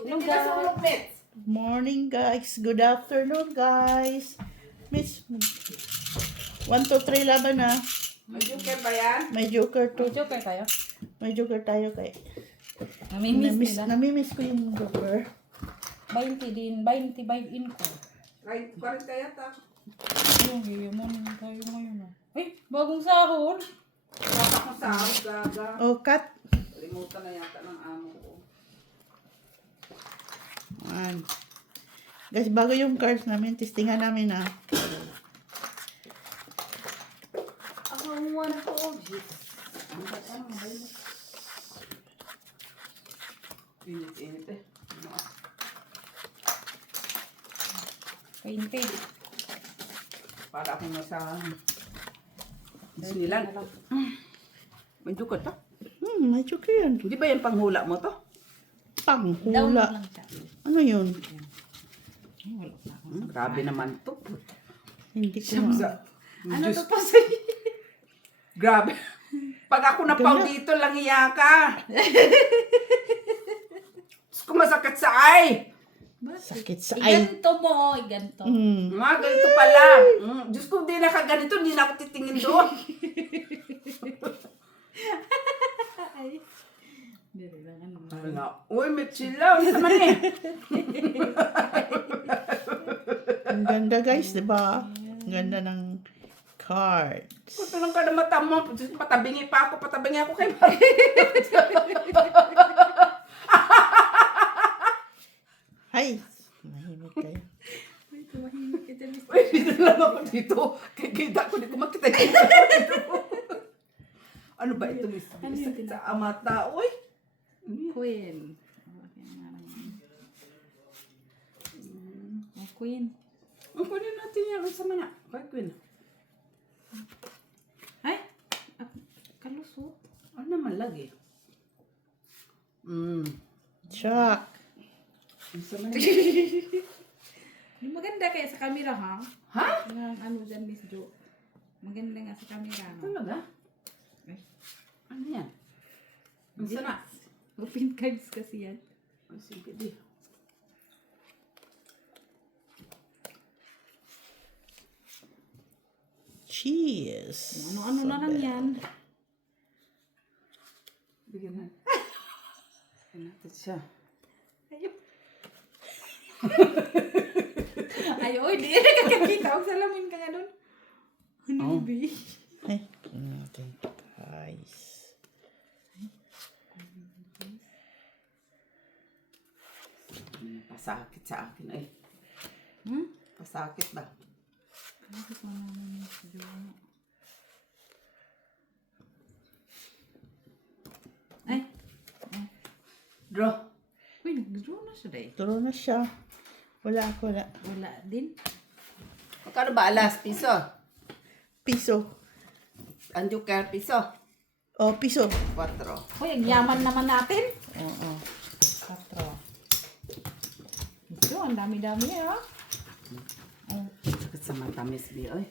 Hello guys. Morning guys. Good afternoon guys. Miss, 1, 2, 3 laban na. May joker ba yan? May joker to. Joker kayo? May joker tayo kay. Namimiss nila. Namimiss ko yung joker. 20 din. 20 buy in ko. Right, 40 yata. Ayun, yayamon tayo ngayon. Ay, bagong sahod. Baka ko sa gaga. Oh, cut. Kalimutan na yata ng amo ko. Ayan. Guys, bago yung cars namin, testingan namin na. Ako one for it. Init eh. 20. Para ako nasa Disneyland. May joker to? May joker yan. Hindi ba yan panghula mo to? Down Panghula. lang siya. Ano yun? Ay, wala na ako. Grabe naman to. Hindi ko na. Ano to pa sa'yo? Grabe. Pag ako napaw dito, lang iya ka. Kung masakit sa ay. Sakit sa ay. Iganto mo, iganto. Mga ganito pala. Diyos ko, di nakaganito, hindi na ako titingin doon. Wala. Uy, may chillaw. Ano naman eh? Ang ganda guys, di ba? Ang ganda ng cards. Kung tulong ka na mata mo, patabingi pa ako, patabingi ako kay Marie. Hay! Mahimik kayo. Uy, dito lang ako dito. Kikita ko dito, makita dito. Ano ba ito, Miss? Sakit sa mata, uy. Queen. Oh, Queen. Ang kunin natin yan sa mana. Kay Queen. Ay, kalusot. Ano naman lagi? Shock. Sa mana. Yung maganda kaya sa camera, ha? Ha? Yung ano dyan, Miss Jo. Maganda nga sa camera, no? Talaga? Ay. Ano yan? Ang sana? Open cards kasi yan. Oh, sige di. Cheese. Ano-ano na lang yan. Bigyan na. Bigyan natin siya. Ayaw. Ayaw, di na kakakita. Huwag salamin ka nga doon. Ano, Oh. baby? Ay, tingnan natin guys. Pasakit sa akin ay. Pasakit ba? Bakit mo naman Miss Jo? Ay. Draw. Uy, nag-draw na siya dahil. Turo na siya. Wala. Wala din. Magkano ba alas? Piso? Piso. Ang joker piso? Oh, piso. 4. Uy, ang yaman naman natin. Oo. 4. Ito, ang dami-dami ha. Sakit sa mata, Miss B. Oy.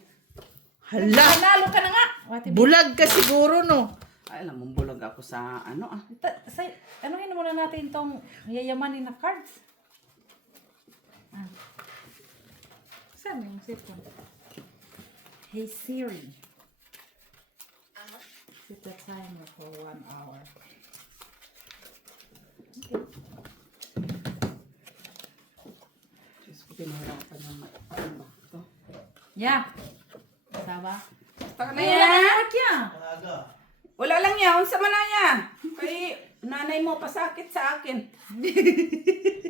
Hala! Panalo ka na nga. Wati, Bulag ka siguro, no? Ay, alam mo, bulag ako sa ano ah. Anuhin muna natin itong yayamanin na cards. Saan yung cellphone? Hey Siri. Set the timer for 1 hour. Okay. Diyos ko, pinahirapan ng ano ba ito? Yeah. Sawa? Basta ka na yan. Yeah. Wala lang yan. Unsa man na yan. Kay nanay mo pasakit sa akin.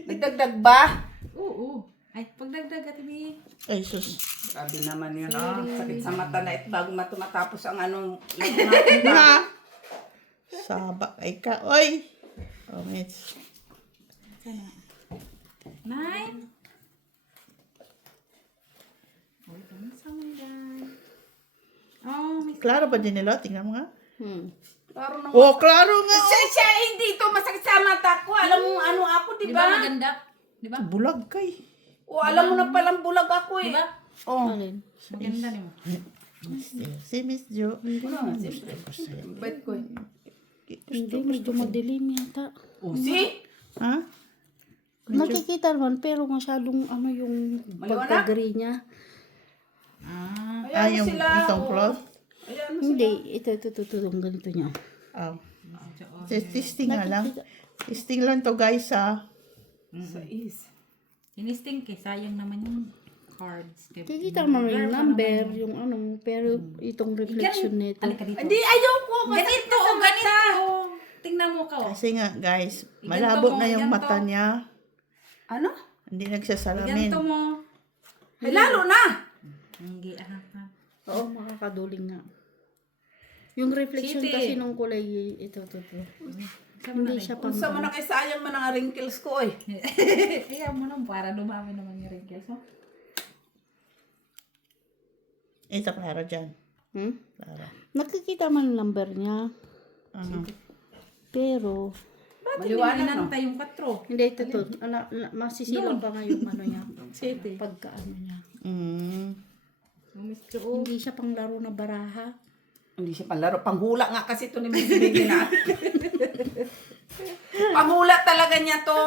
Nagdagdag ba? Oo. Ay, pagdagdag at ibi. Ay, sus. Grabe naman yun. Sorry. Sakit sa mata na ito bago matapos ang anong natin ba? Na! Sabak ay ka. Oy! Oh, Mitch. Sana. 9. Wait, ano sa mga Oh, may Klaro ba din nila? Tingnan mo nga. Klaro na. Oh, klaro nga. Siya, hindi to masakit sa mata ko. Alam mo ano ako, di Di ba ba? maganda? Di ba? Bulag kay. O alam mo na palang bulag ako eh. Di ba? Oh. Maganda ni mo. Si Miss Jo. Ano, siyempre. Bait ko eh. Gusto, gusto mo. madilim yata. Oh, see? Ha? Nakikita naman, pero masyadong ano yung Maliwanag? pagka-gray niya. Ayan mo yung sila. itong oh. cloth? Ayan mo sila. Hindi, ito, yung ganito niya. Ah. Testing nga lang. Testing lang to guys Sa is. Sinisting kay sayang naman yung cards. Kikita mo naman yung number, yung ano, pero itong reflection nito. Halika dito. Hindi, ayaw ko. Ganito, ganito. Tingnan mo ka. Kasi nga guys, Iganto malabo mo, na yung iganto. mata niya. Ano? Hindi nagsasalamin. Ganito mo. Ay, lalo na. Hindi, anak. Oo, makakaduling nga. Yung reflection City. kasi nung kulay, ito. Hindi siya pang... Kung sa man nakisayang man ang wrinkles ko eh. Kaya mo nang para dumami naman yung wrinkles mo. Ito, klaro dyan. Klaro. Nakikita man yung number niya. Pero, Ba't Maliwanag, hindi no? inantay yung 4? hindi ito to. Masisilaw pa nga yung ano niya. City. Pagkaano niya. Mr. Hindi siya pang laro na baraha. Hindi siya panlaro. Panghula nga kasi ito ni Miss Baby na. Panghula talaga niya to.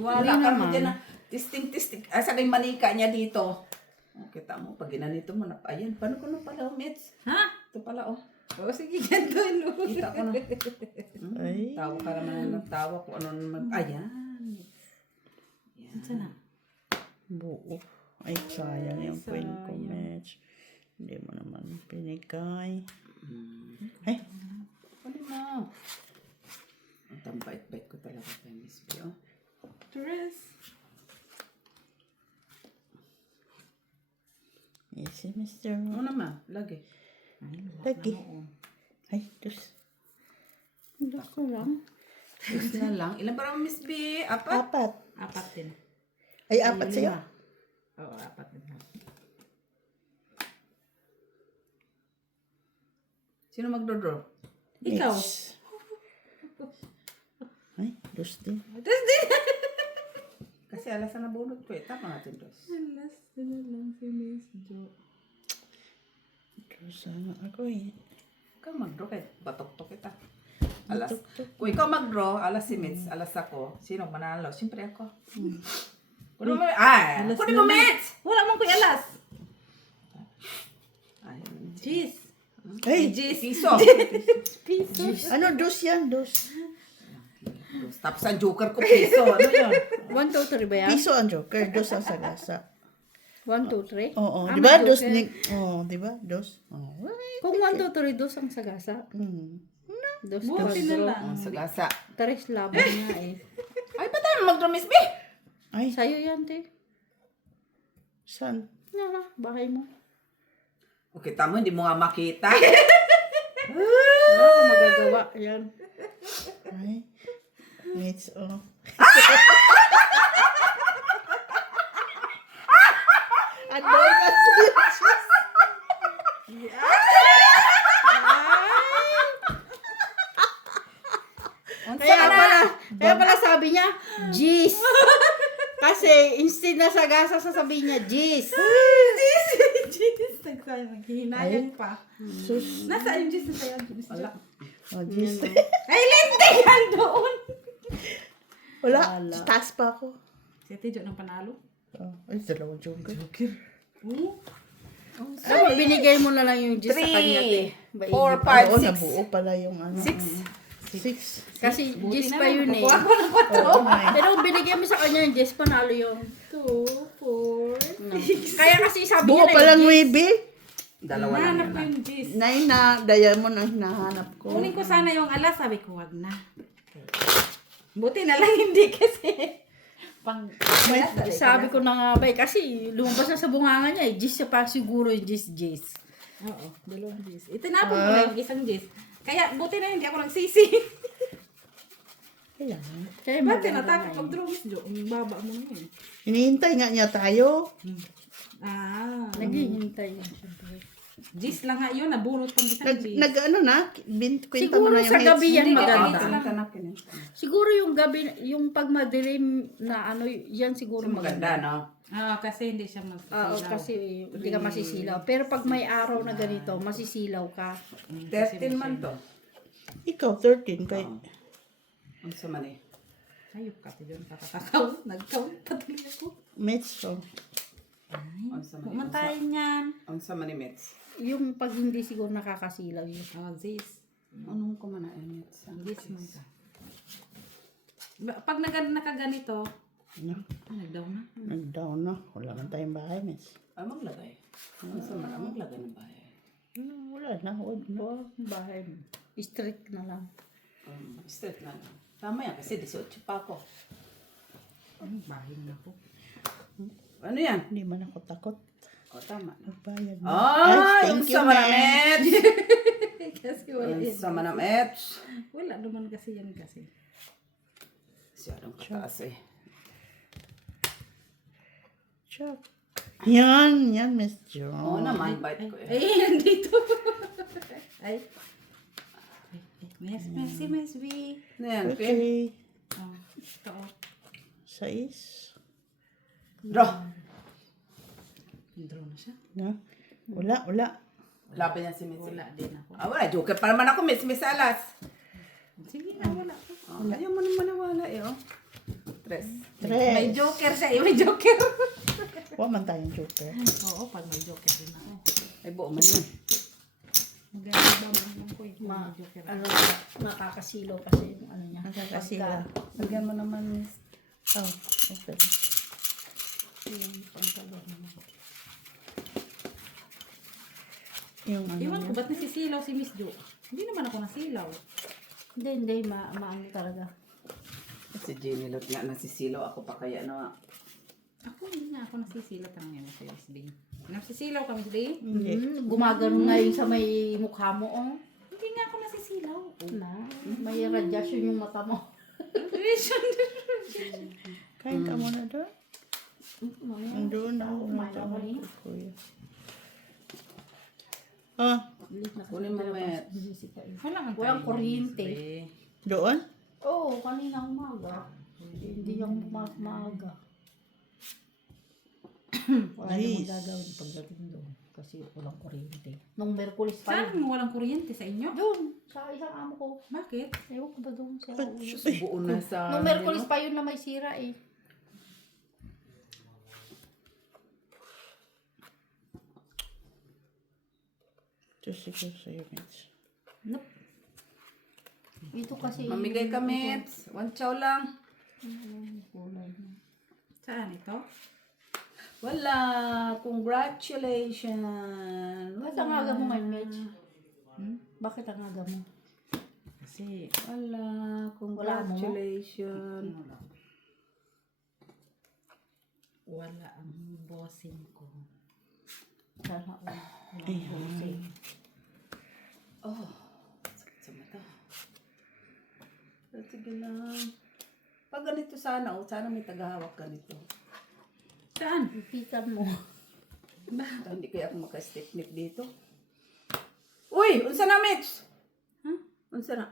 Wala ka mo dyan na. Tisting. Sabi manika niya dito. Oh, kita mo, pag ginanito mo na. Ayan, paano ko na pala, Mitz? Ha? Ito pala, oh. O sige, ganito. Kita ko na. Ay. Tawa ka naman ng tawa kung ano naman. Ayan. Saan na? Buo. Ay, sayang yung pin ko, Mitch. Hindi mo naman pinigay. Ay, Ano mo? Ang tambait-bait ko talaga kay Miss B, oh. Dress. easy, Mr. Ano naman? Lagi. Lagi. Ay, dos. Dos ko lang. Tapos na lang. Ilan ba Miss B? Apat? Apat. 4 din. Ay, apat sa'yo. Oo, 4 din. Sino magdodraw? Ikaw. Mitch. Ay, dos din. Kasi alas na nabunod ko eh. Tama natin dos. Last na lang si Miss Jo. Dos ano ako eh. Ikaw mag-draw kay batok-tok kita. Alas. Kung ikaw mag-draw, alas si Mitz, alas ako. Sino manalo? Siyempre ako. Kunin mo, kunin mo Mitz! Wala mong kuya alas. Ayun. Jeez. Ay, Piso. ano dos yan? Dos. Tapos ang joker ko piso. Ano yun? 1, 2, 3 ba yan? Piso ang joker, dos ang sagasa. 1, 2, 3. Oo, Ah, di ba? may Dos joker. ni... Oo, di ba? Dos. Oh, Kung 1, 2, 3, 2 ang sagasa. Dos Buti na na lang. Ang sagasa. Tres laban nga eh. Ay, pa tayo mag-draw Miss B? Ay, Sa'yo yan, te. saan? Bahay mo. O kita mo, hindi mo nga makita. Wala akong magagawa. Yan. Ay, Mitch, oh. Adoy kasi. Kaya pala sabi niya, Jeez. Kasi instead na sagasa, sasabihin niya, Jeez. Jeez. Naghihinayang pa. Sus. Nasaan yung Jeez na sa'yo? Wala. Oh, jeez. Ay, lente yan doon. Wala. Taas pa ako. Si Ate Jo ng panalo. Oh, ay, dalawang joker. Dapat binigay mo na lang yung Jeez sa kanya, te. 3, 4, Oo, 5, 6. nabuo pala yung ano. 6. Kasi Jeez pa yun eh. Oo, may. Pero binigyan mo sa kanya yung Jeez, panalo yung 2, 4, Kaya kasi sabi Buo niya na palang yung Jeez. Nuebe. Dalawa lang Nahanap yan. ko yung Jeez. 9 na diamond ang hinahanap ko. Kunin ko sana yung alas, sabi ko, wag na. Buti na lang hindi kasi. Sabi ko na nga ba, kasi lumabas na sa bunganga niya eh. Jeez siya pa siguro yung Jeez. Oo, dalawang Jeez. Itinapon ko na yung isang Jeez. Kaya buti na hindi ako nagsisi. Kailangan. Kaya ba't tinatakot pag-draw Miss Jo? Ang baba mo na yun. Hinihintay nga niya tayo. Naghihintay yan. Jeez lang nga yun, nabunot pang isang Jeez. Ano na, kwenta mo Siguro na yung sa gabi yan Hindi, maganda. tanakin yan. Siguro yung gabi, yung pag madilim na ano, yan siguro Maganda, no? kasi hindi siya masisilaw. Oo, kasi hindi ka masisilaw. Pero pag may araw na ganito, masisilaw ka. 13 man to. Ikaw, 13. Kay... Ang sa mali. Hayop ka, doon kakakaw. Nag-count pa tuloy ako. Mitch, oh. Unsa man Pumatay niyan. unsa man ni Mets? Yung pag hindi siguro nakakasilaw yun. Oh, this. Anong ko man na Mets? This man ka. Pag nakaganito, No, nag-down na. nag-down na. Wala man tayong bahay, Mitch. Maglagay. Unsa man maglagay ng bahay. Wala na, huwag na. Bahay mo. Strict na lang. Straight na lang. Tama yan kasi 18 pa ako. Bahay na ako. Ano yan? Hindi man ako takot. Tama. Magbayad na. Ay, thank unsa you, man na Mitch. Mets? Kasi wala yan. Unsa man na Mets? Wala naman kasi yan kasi. Siyadong kataas eh. Chuck. Yan, Miss Jo. Oo naman, bite ko eh. Ay, nandito. Ay. Miss B. Ano yan, Pin? Okay. Oh, ito. 6. Draw. Draw na siya. Na? Wala. Laban yan si Mets. Wala din ako. Wala. Joker pa naman ako, Mets. May salas. Sige na, wala ko. Ayaw mo naman nawala eh, oh. 3. May 3. joker siya. May joker. Huwag man tayong joker. Oo, pag may joker din ako. Ay, buo man yun. Maganda ba mo ko yung may joker? Ano, nakakasilo kasi yung ano niya. Nakakasila. Lagyan mo naman, Miss. Oh, okay. Yung pantalon mo. Yung ano Iwan niya. ko, ba't nasisilaw si Miss Jo? Hindi naman ako nasilaw. Hindi, maano talaga. Si Jenny Lot nga nasisilaw ako pa kaya na. Ako, hindi nga ako nasisilaw. Tanong yan sa Miss B. Nasisilaw ka, Miss B? Gumagano ngayon sa may mukha mo, oh. Hindi nga ako nasisilaw. Na, may radiation yung mata mo. Kain ka muna doon. Doon na. Kuya. Ah, Kunin mo, Mets. Walang kuryente. doon? Oo, kanina umaga. Hindi yung maaga. Wala namang gagawin pagdating doon. Kasi walang kuryente. Nung Merkulis pa Saan yun. mo walang kuryente sa inyo? Doon, sa isang amo ko. Bakit? Ewan ko ba doon sa Buo na sa... Nung Merkulis pa yun na may sira eh. Just siguro sa'yo, Mitch. Nope. Ito kasi... Mamigay ka, Mets. 1 chow lang. Saan ito? Wala. Congratulations. Bakit ang aga mo ngayon, Mitch? Bakit ang aga mo? Kasi, Wala. Congratulations. wala ang bossing ko. Sana all. Oh. Sakit sa mata. Sige lang. Pag ganito sana, sana may tagahawak ganito. Saan? Ipitan mo. Hindi kaya ako maka-stick-nick dito. Uy! Unsa na, Mitch? Huh? Unsa na?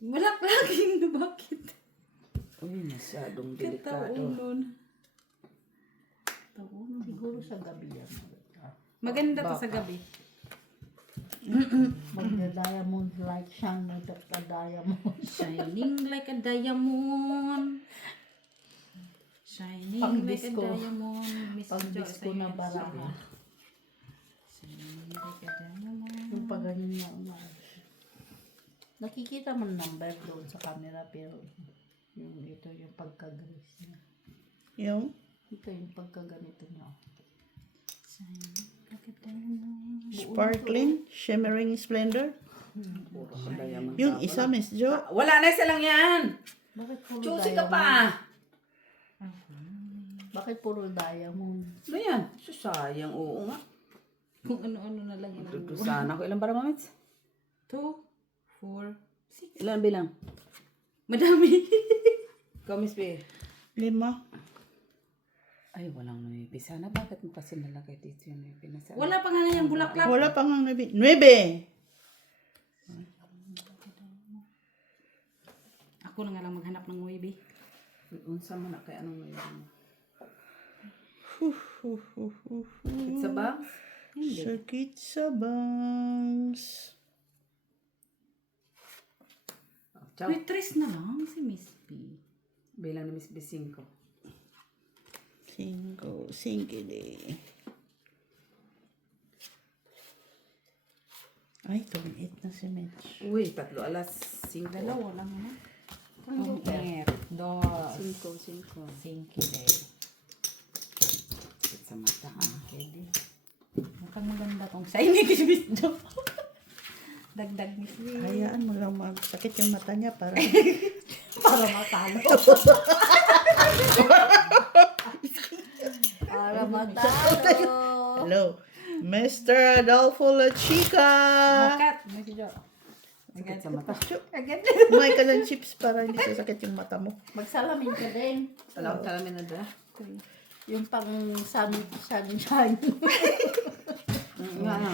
Wala laging na bakit? Uy, masyadong Kataunon. delikado. Taunon. Siguro sa gabi yan. Maganda to sa gabi. Magda-diamond like siyang nagka-diamond. Shining like a diamond. Shining Pang like a disco. diamond. Miss Pag Jo, disco sa'yo na yan. baraha. Shining like a diamond. Yung pag ganyan niya umalis. Nakikita mo number doon sa camera pero yung ito yung pagka-grease niya. Yung? Ito yung pagka-ganito niya. Shining like a diamond. Sparkling, shimmering splendor. Puro ka diamond Yung tapon. isa, Miss Jo. Wala na, isa lang yan. Bakit puro Choosy ka diamond? pa. Bakit puro diamond? Ano yan? Sayang, oo nga. Kung ano-ano na lang yun. Dudusahan ako. Ilan para, Mamits? 2, 4, 6. Ilan bilang? Madami. Ikaw, Miss B. 5. Ay, walang nuibi. Sana bakit mo kasi nalagay dito yung nuibi na sa... Wala pa nga yung bulaklak. Wala pa nga 9. 9! Ako na nga lang maghanap ng nuibi. Unsa man na kay anong nuibi mo? Sa ba? Sakit sa bangs. Ciao. May 3 na lang si Miss B. Bilang ni Miss B 5. 5 de. Ay, tumit na si Mitch. Uy, 3 alas 5. Dalawa lang na. Computer. 2. 5. 5 de. Sa mata ha. Pwede. Mukhang maganda tong sa ini kay Miss Jo. Dagdag Miss B. Hayaan mo lang magsakit yung mata niya para Para matalo. Para matalo. Hello. Mr. Adolfo La Chica. Makat. Miss Jo. Sakit sa mata. Agad. Kumain ka ng chips para hindi sasakit yung mata mo. Magsalamin ka din. Salamin na dra. Yung pang sunshine.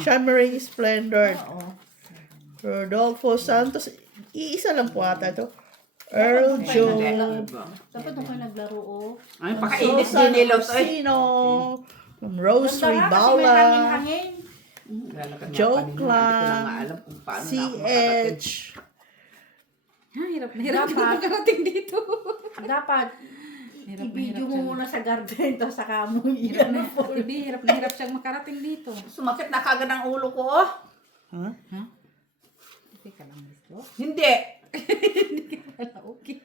Shimmering Splendor. Oo. Rodolfo Santos. Iisa lang po ata ito. Earl Joe. Dapat nung kayo naglaro, oh. Ay, pakainit Susan din nila to eh. Orsino. Rose Kasi may Ribala. hangin-hangin. Joke Hindi ko na nga lang. alam kung paano na ako makakarating. CH. Hirap na hirap ka makarating dito. Dapat, Hirap na i-video hirap mo siya. muna sa garden to sa kamoy. Hirap na hirap siyang makarating dito. Sumakit na kagad ang ulo ko oh. Ha? Okay ka lang, Miss Jo. Hindi. Wala, okay.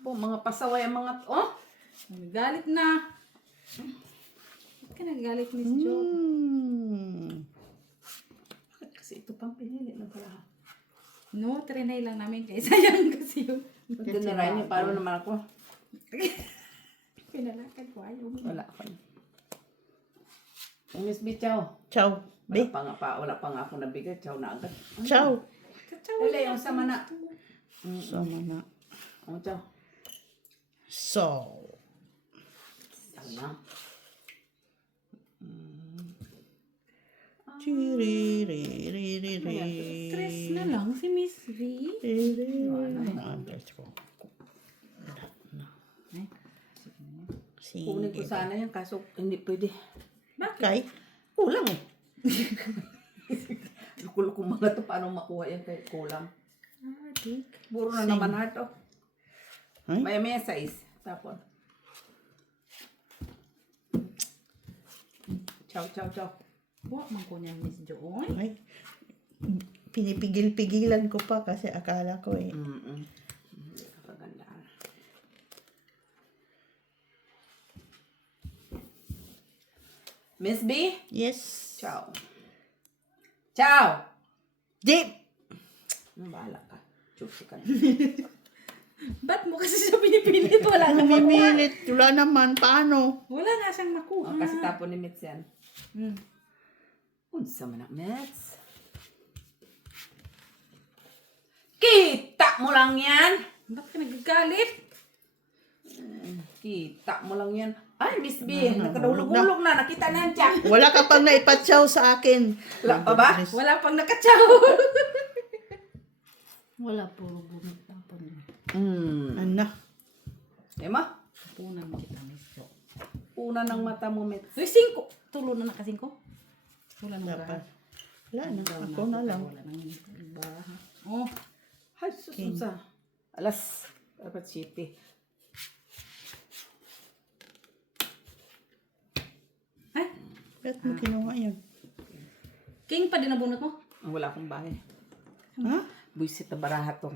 Po, mga pasaway ang mga oh. Galit na. Ba't ka nagalit, Miss Jo? Bakit kasi ito pang pinili na pala. No, trinay lang namin kaya sayang kasi yung Hindi na rin niya. Paano naman ako? pinalakad ko. Ayaw mo. Wala pa. Miss B, ciao. Ciao. Be. Wala pa nga ako nabigay. Ciao na agad. Ciao. Dali, yung sama na. Sama na. Oh, ciao. So. Ciao na. Stress na lang si Miss V. Kunin ko sana yan, kaso hindi pwede. Kay? Kulang eh. Lukul ko mga to, paano makuha yan kay kulang. Puro na naman heart oh. Ay? Maya size. Tapon. Ciao, ciao, ciao. Buwak man ko niya, Miss Jo. Oy. Ay. Pinipigil-pigilan ko pa kasi akala ko eh. Hindi ka pagandaan. Miss B? Yes. Ciao. Ciao! Di! Bahala ka. Chusi ka na. Ba't mo kasi siya pinipilit? Wala na makuha. Namimilit. Wala naman. Paano? Wala nga siyang makuha. Oh, kasi tapon ni Mitz yan. Hmm. Unsa man ang Mitz? Kita mo lang yan! Ba't ka nagagalit? Kita mo lang yan. Ay, Miss B, nakadahulog-hulog na. Nakita na yan siya. Wala ka pang naipatsaw sa akin. Wala pa ba? Wala pang nakatsaw. Wala, puro bumit lang po niya. Ano? Ema, Punan kita, Miss Jo. una ng mata mo, Mitz. Uy, 5. Tulo na naka 5. Wala nang Dapat. lahat. Wala na. Ako na lang. Wala nang iba. Oh, Ay, susunsa. Alas, dapat city. ay. Ba't mo kinuha yun? King pa din ang bunot mo? Wala akong bahay. Ha? Buisit na baraha to.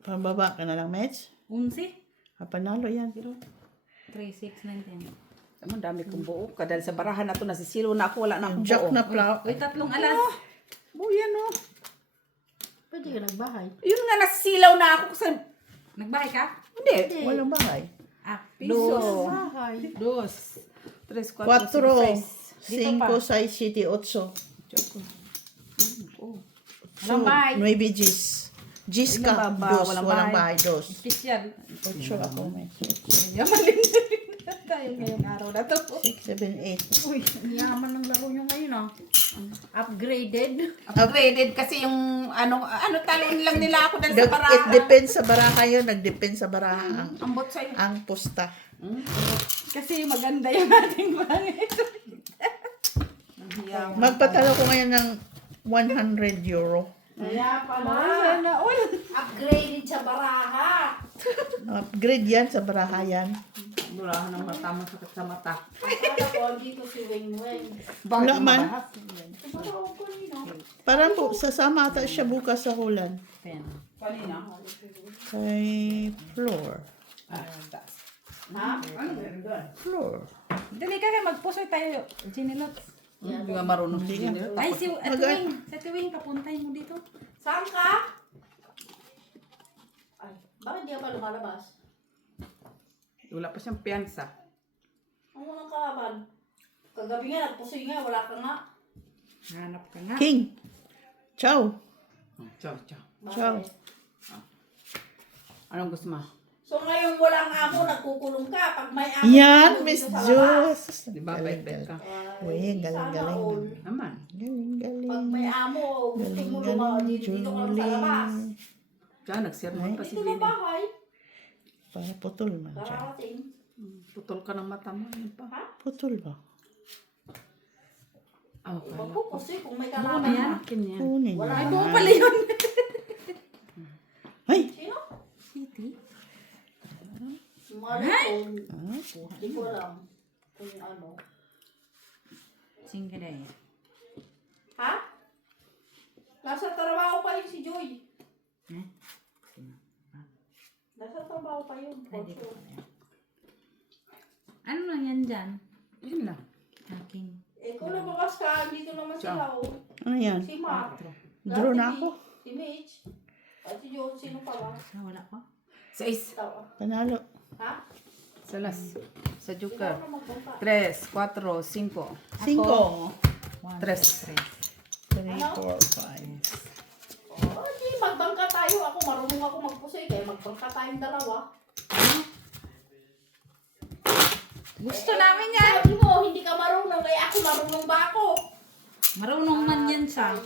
Pababa ka na lang, Mets. 11. Panalo yan. 3, 6, 9, 10. Ang dami kong buo. Kadal sa barahan na to, nasisilo na ako. Wala na akong Jack buo. na plow. Uy, 3 alas. Oh, yan oh. Pwede ka nagbahay. Yun nga, nasisilaw na ako kasi... Nagbahay ka? Hindi. Walang bahay. Ah, Piso. Bahay. 2, 3, 4, 5, 6. 5, 6, 7, 8. Walang bahay. 9 G's. G's ka. Walang Dos. walang Walang bahay. bahay. Dos. Special. 8 ako, Mets. Yaman din tayo ngayong araw na to. 6, 7, 8. Uy, ang yaman ng laro nyo ngayon ah. Upgraded. Upgraded kasi yung ano talon lang nila ako dahil sa It baraha. depends sa baraha yun. Nag-depends sa baraha Ang bot sa'yo. ang pusta. Kasi maganda yung ating pangit. Ang hiyaw. Magpatalo ko ngayon ng 100 euro. Kaya pala. Sana all. Upgraded sa baraha. Upgrade yan sa barahayan. Murahan ng mata, masakit sa mata. Akala ko andito si Weng Weng. Wala man. Tumatawa ko rin, no? Parang po, sasama ata siya bukas sa Holland. Pen. Kanina? Kay Floor. Taas. Ha? Ano meron doon? Floor. Dali ka kayo, magpusoy tayo. Ginilot. Hindi nga marunong Hindi si nga. Ginil. Ay, si Atuwing. Si Atuwing, kapuntay mo dito. Saan ka? Ay, bakit di ka pa lumalabas? Wala pa siyang piyansa. Ang unang kalaban. Kagabi nga, nagpusoy nga, wala ka nga. Hanap ka nga. King. Ciao. Ciao, ciao. Ciao. Bakit? Anong gusto mo? So ngayon walang amo, nagkukulong ka. Pag may amo, Yan, nagkukulong Miss dito sa labas. Diyos. Di ba, bait-bait ka? Uy, Ay, galing, sana galing. all. Naman. Galing, galing. Pag may amo, gusto Galing, mo galing, dito ka lang sa labas. Julie. Kaya nagsermon pa si Dito na Ginil. bahay. Para putol man siya. Kararating. Putol ka ng mata mo. Yun pa. Putol ba? Oh, kala. Magpupusoy kung may Buo kalaban na yan. ka. Akin yan. Kunin Wala. na. Ay, buo pala yun. Ay! Sino? City. Malapon. Ah, Hindi ko alam kung ano. Singgaday. Ha? Nasa trabaho pa yun si Joy. Eh? Nasa trabaho pa yun. Ay, dito pala yan. Ano lang yan dyan? Yun lang. Aking. Eh kung lumabas ka, dito naman sila. Oh. ano yan? Si Mark. Draw na ako. Si Mitch. At si Joy. Sino pa ba? Wala pa. 6. Tawa. Panalo. Ha? Sa las. Sa Ikaw Joker. na magbangka. 3, 4, 5. 5. 1, Tres. 3, 4, 5. Oh, di magbangka tayo. Ako marunong ako magpusoy. Kaya magbangka tayong dalawa. Gusto namin yan. Sabi mo, hindi ka marunong. Kaya ako marunong ba ako? Marunong man yan siya.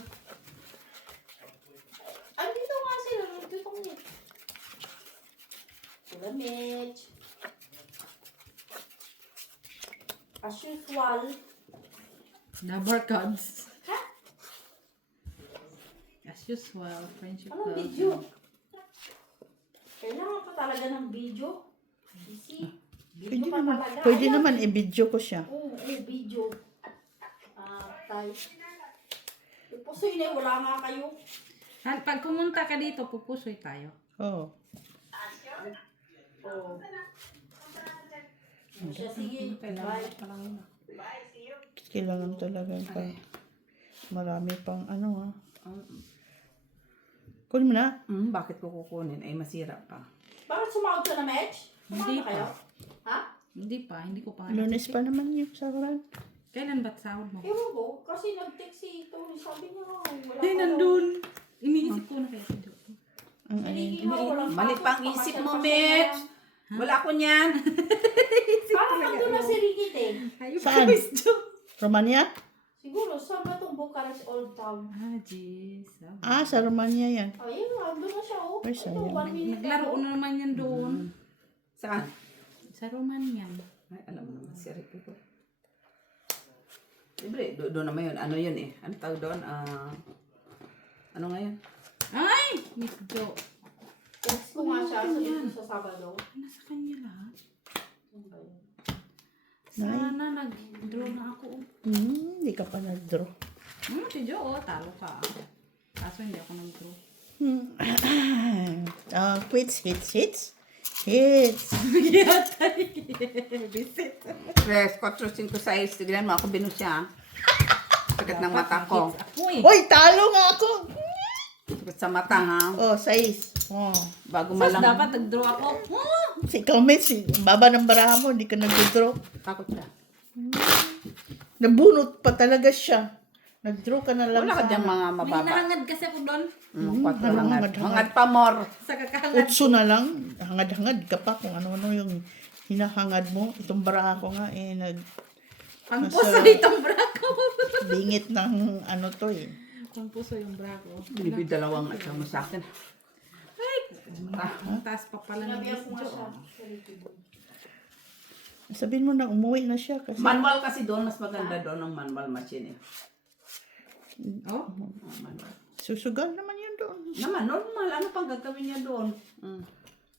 Andito nga sila. Dito ko niya. Sila Mitch. As usual. Number cards. Ha? As usual, friendship Anong card. video? Kailangan pa talaga ng video. Busy. Pwede Video pa naman, talaga. pwede Ayan. naman i-video ko siya. Oo, video. Tayo. Pusoy na, wala nga kayo. Pag pumunta ka dito, pupusoy tayo. Oo. Oo. Siya, sige. Bye. Kailangan talaga pa. Marami pang ano ha. Kunin mo na. Bakit ko kukunin? Ay, masira pa. Bakit sumahod ka na, Mitch? Hindi Sumahod na kayo? Ha? Hindi ko pa. Lunes pa naman yung sabaran. Kailan ba't sahod mo? Ewan ko, kasi nag-text si Tony. Sabi niya, wala Ay, pa nandun. Iniisip ko na kaya si Joe. Ang ano Hindi yun. nga, walang Mali pasok, pang isip mo, pamasyal-pasyal Mitch. Wala ko niyan. na. Parang nandun na si Ricky eh. Ayaw Saan? ka, Miss Joe. Romania? Siguro, saan ba itong Bucharest Old Town? Ah, jeez. Ah, sa Romania yan. Ayun, nandun na siya, oh. Ay, Ito, sayang. 1 minute. Naglaro na naman yan doon. Saan? Sa Romania. Ay, alam mo naman, si Ricky ko. Siyempre, doon naman yun. Ano yun eh? Ano tawag doon? Ano nga yun? Ay! Miss Joe. Text ko nga siya, sabi ko sa Sabado. Nasa kanya lahat. Ano ba yun? Sana nag-draw na ako. Hindi ka pa nag-draw. Si Joe, oh, talo ka. Kaso hindi ako nag-draw. Quits, hits. Hits. 3, 4, 5, 6. Tignan mo ako binusya. Sakit ng mata ko. Uy! Uy, talo nga ako. Sakit sa mata ha. Oh, 6. Oh. Bago Sus, malang. dapat nag-draw ako. Si comment, si baba ng baraha mo, hindi ka nag-draw. Takot siya. Nabunot pa talaga siya. Nag-draw ka na lang Wala ka sa dyan mga May mababa. hinahangad kasi ako doon. 4 lang. hangad. Hangad pa more. Sa kakalat. utso na lang. Hangad-hangad ka pa kung ano-ano yung hinahangad mo. Itong baraha ko nga Pangpuso itong bra ko. bingit ng ano to eh. Pangpuso yung bra ko. Binibig dalawang at mo sa akin. Ang taas pa pala ng Sinabihan Miss ko nga siya. Joe. sa Ricky Boy. Sabihin mo na umuwi na siya kasi Manual kasi doon, mas maganda doon ang manual machine eh. Oh, Susugal naman yun doon. Naman, normal. Ano pang gagawin niya doon?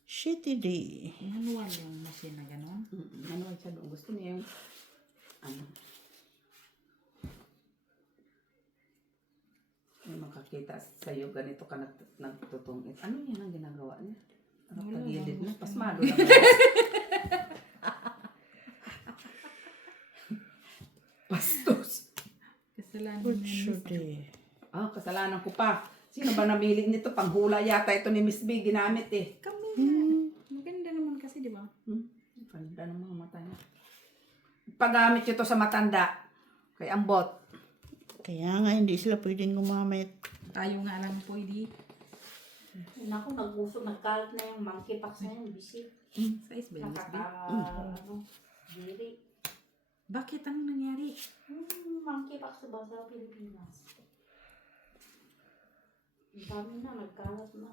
Shitty day. manual yung machine na gano'n. Ano siya doon? Gusto niya yung ano? May makakita sa'yo, ganito ka nagtutungit. Ano yan ang ginagawa niya? Nakapagilid na. Pasmado na ba? Bastos. Kasalanan Good niya. shitty. Kasalanan ko pa. Sino ba namili nito? Panghula yata ito ni Miss B. Ginamit eh. Kami nga. Maganda naman kasi, di ba? Ganda ng mga mata niya. Paggamit ito sa matanda. Kay ambot. Kaya nga, hindi sila pwedeng gumamit. Tayo nga lang pwede. Naku, nagkalat na yung monkeypox na yung bisig. Sa Isabel, Diri. bakit anong nangyari? Monkeypox ba sa Pilipinas? Ang dami na, nagkalat na.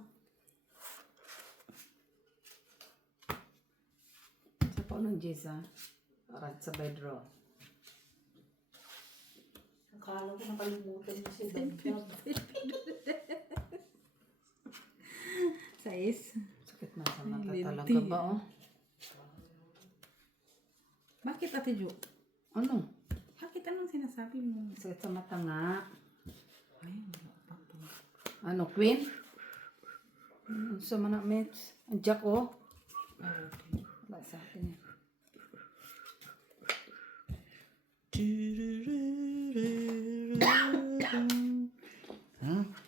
Sa po ng Jisa. Para sa bedroom. Akala ko nakalimutan mo si Dagdag. Sais. Sakit na sa mata Linti. talaga ba oh? Bakit Ate Jo? Ano? Bakit anong sinasabi mo? Sakit sa mata nga. Ay, wala pa to. Ano, Queen? Sa mga mates. Ang Jack oh. Okay. Wala sa akin yan.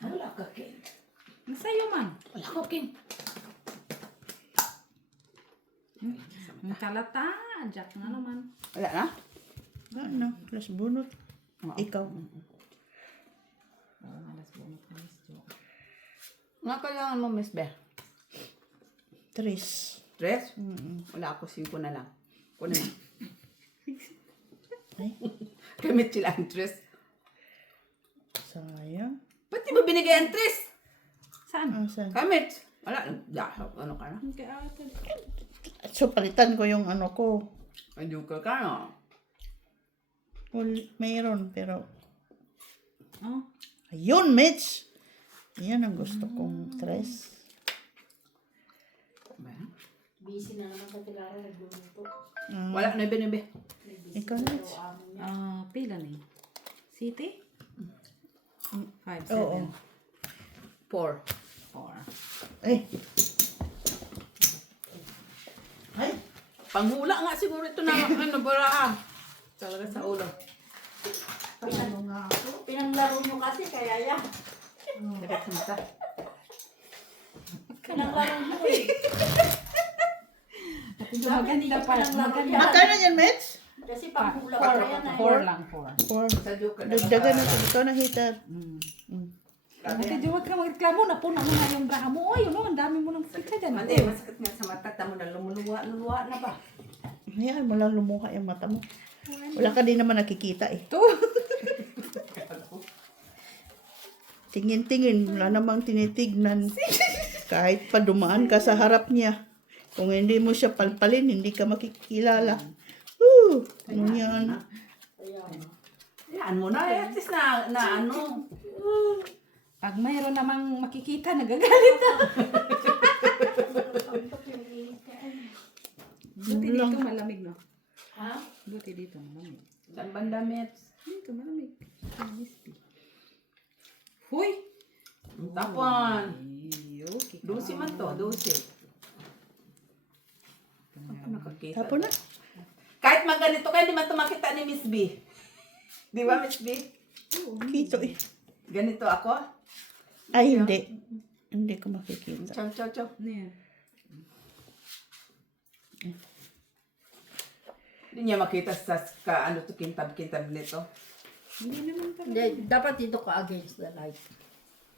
Wala ka, King. Nasa'yo man. Wala ka, King. Ang kalata. Jack nga naman. Wala na? Ano? Plus bunot. Oo. Ikaw. Oo, malas bunot na Miss Jo. Nga kailangan mo, Miss Beth. Tres. Dress? Wala ako, 5 na lang. Kunin mo. Ay, Gamit sila ang dress. sayang. Ba't di mo binigay ang dress? Saan? Saan? Gamit. Wala. Ano ka na? Kay Ate. So, palitan ko yung ano ko. Ayuka ka na. Well, mayroon, pero... Oh. Ayun, Mitch! Yan ang gusto kong tres. Busy na naman sa Tilara, nagluluto. Wala na, Bebe. Ikaw, Mitch. Pila ni? City? 5, 7, Oo. 4. 4. Ay! Ay! Panghula nga siguro ito na ano, bara. Talaga sa ulo. Ano nga ako? Pinanglaro nyo kasi, kaya yan. Sakit sa mata. Pinanglaro nyo eh. Maganda pa. Maganda. Magkano yan, Mitch? Kasi panghula pa yan eh. 4 lang, 4. Four. Sa Duke. Dagdagan na ito. Ikaw na hitat. Ate Jo, huwag ka magreklamo. Napuno mo na yung braha mo. Ay, ang dami mo ng fika dyan. Hindi, masakit nga sa mata. Tamo na lumuluwa na ba? Hayaan mo lang lumuha yung mata mo. Wala ka din naman nakikita eh. Ito. Tingin-tingin, wala namang tinitignan. Kahit pa dumaan ka sa harap niya. Kung hindi mo siya palpalin, hindi ka makikilala. Ano yan? Yan mo na. At least na ano. Pag mayroon namang makikita, nagagalit na. Buti dito malamig, no? Ha? Buti dito malamig. Saan banda, Mets? Dito malamig. Huy! Tapon. Okay. 12 man to, 12. Ako nakakita. Tapon na. Kahit maganito kayo, di man ito makita ni Miss B. Di ba, Miss B? Kito eh. Ganito ako. Ay, hindi. Hindi ko makikita. Chow, chow, chow. Ano yan? Hindi niya makita sa ano to kintab-kintab nito. Hindi naman talaga. Hindi, dapat dito ka against the light.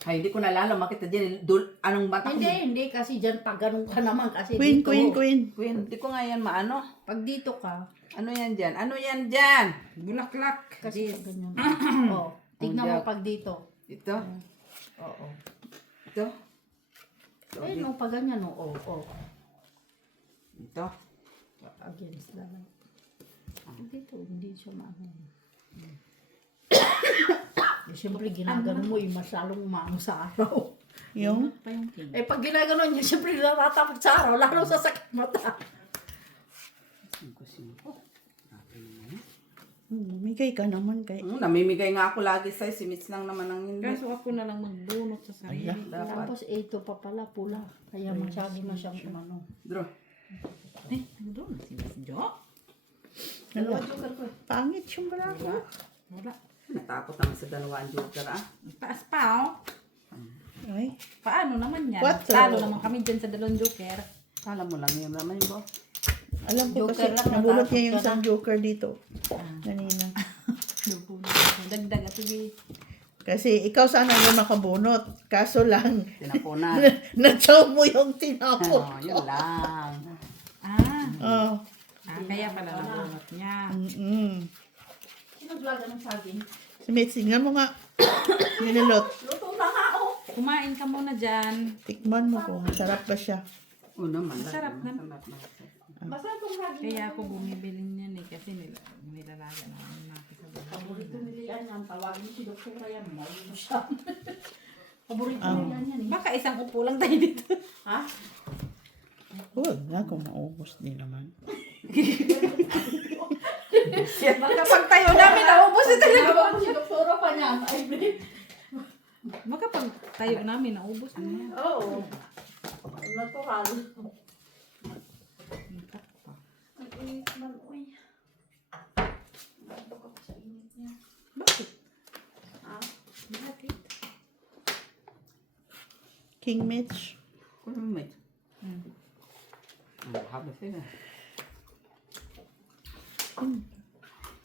Ay, hindi ko nalala makita dyan. Anong mata ko? Hindi kasi dyan pag ganun ka naman kasi Queen, dito. queen. Queen, hindi ko nga yan maano. Pag dito ka, Ano yan dyan? Ano yan dyan? Bulaklak. kasi pag ganyan. Oo. Tignan mo pag dito. Ito? Oo. Ito? Eh, no, pag ganyan, no. Oo. Ito? Against the light. Dito, hindi siya maano. Eh, siyempre, ginagano mo, masyadong umango sa araw. Yung, Pa yung king. Eh, pag ginagano niya, siyempre, natatapat sa araw, lalo sa sakit mata. bigay ka naman kay. Namimigay nga ako lagi sa'yo. Si Mitch lang naman ang hindi. Kaso ako na lang magbunot sa sarili. Dapat. Tapos, ito pa pala, pula. Kaya masyado na siyang umano. Draw. Eh, ano doon? Si Miss Jo? Ano? Pangit yung braso. Wala. Natakot naman sa dalawang joker ah. Taas pa, oh. Ay, Paano naman yan? Quattro. Talo naman kami dyan sa dalawang joker. Kala mo lang yun naman yung boss. alam ko kasi, Joker lang, nabulot niya natakot yung ka isang joker dito. Kanina. Dagdag at sige. Kasi ikaw sana yung makabunot. Kaso lang, Tinapunan. natsaw mo yung tinapon. Yun lang. Oh. Kaya pala nabunot niya. Sino vlogger ng saging? Si Mitch, tingnan mo nga. Ninalot. Luto na nga, oh. Kumain ka muna dyan. Tikman mo kung masarap ba siya. Oo naman. Masarap na. Basta itong saging. Kaya ako bumibili niyan eh. Kasi nilalaga na ako natin sa bahay. Paborito nila yan. Ang tawagin si Dr. Ryan. Malino siya. Paborito nila yan eh. Baka isang upo lang tayo dito. Ha? Huwag na kung maubos din naman. Baka pag tayo namin, naubos ito. Tinawag ko si Dr. pa niya. Baka pag tayo namin, naubos na yan. Oo. Natural. Ang init man, uy. Nandok ako sa init niya. Bakit? Ha? Bakit? King Mitch. Kung Mitch. Haba sila.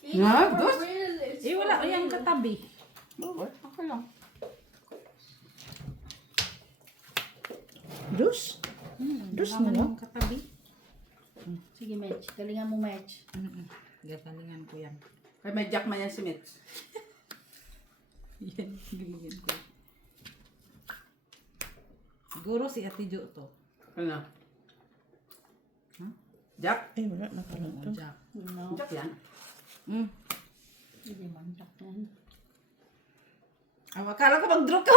Nga, Gus? Eh, wala yung katabi. Oo, okay lang. Dus? Dus mo Wala no? yung katabi. Sige, Medj. Galingan mo, Medj. Gagalingan ko yan. Kaya may jack man yan si Mitch. Yan, galingan ko. Siguro si Ate Jo to. Ano? Jack? Ay, wala. Nakalanto. Jack. No. Jack yan. Hindi man, Jack yan. Akala ko mag-draw ka.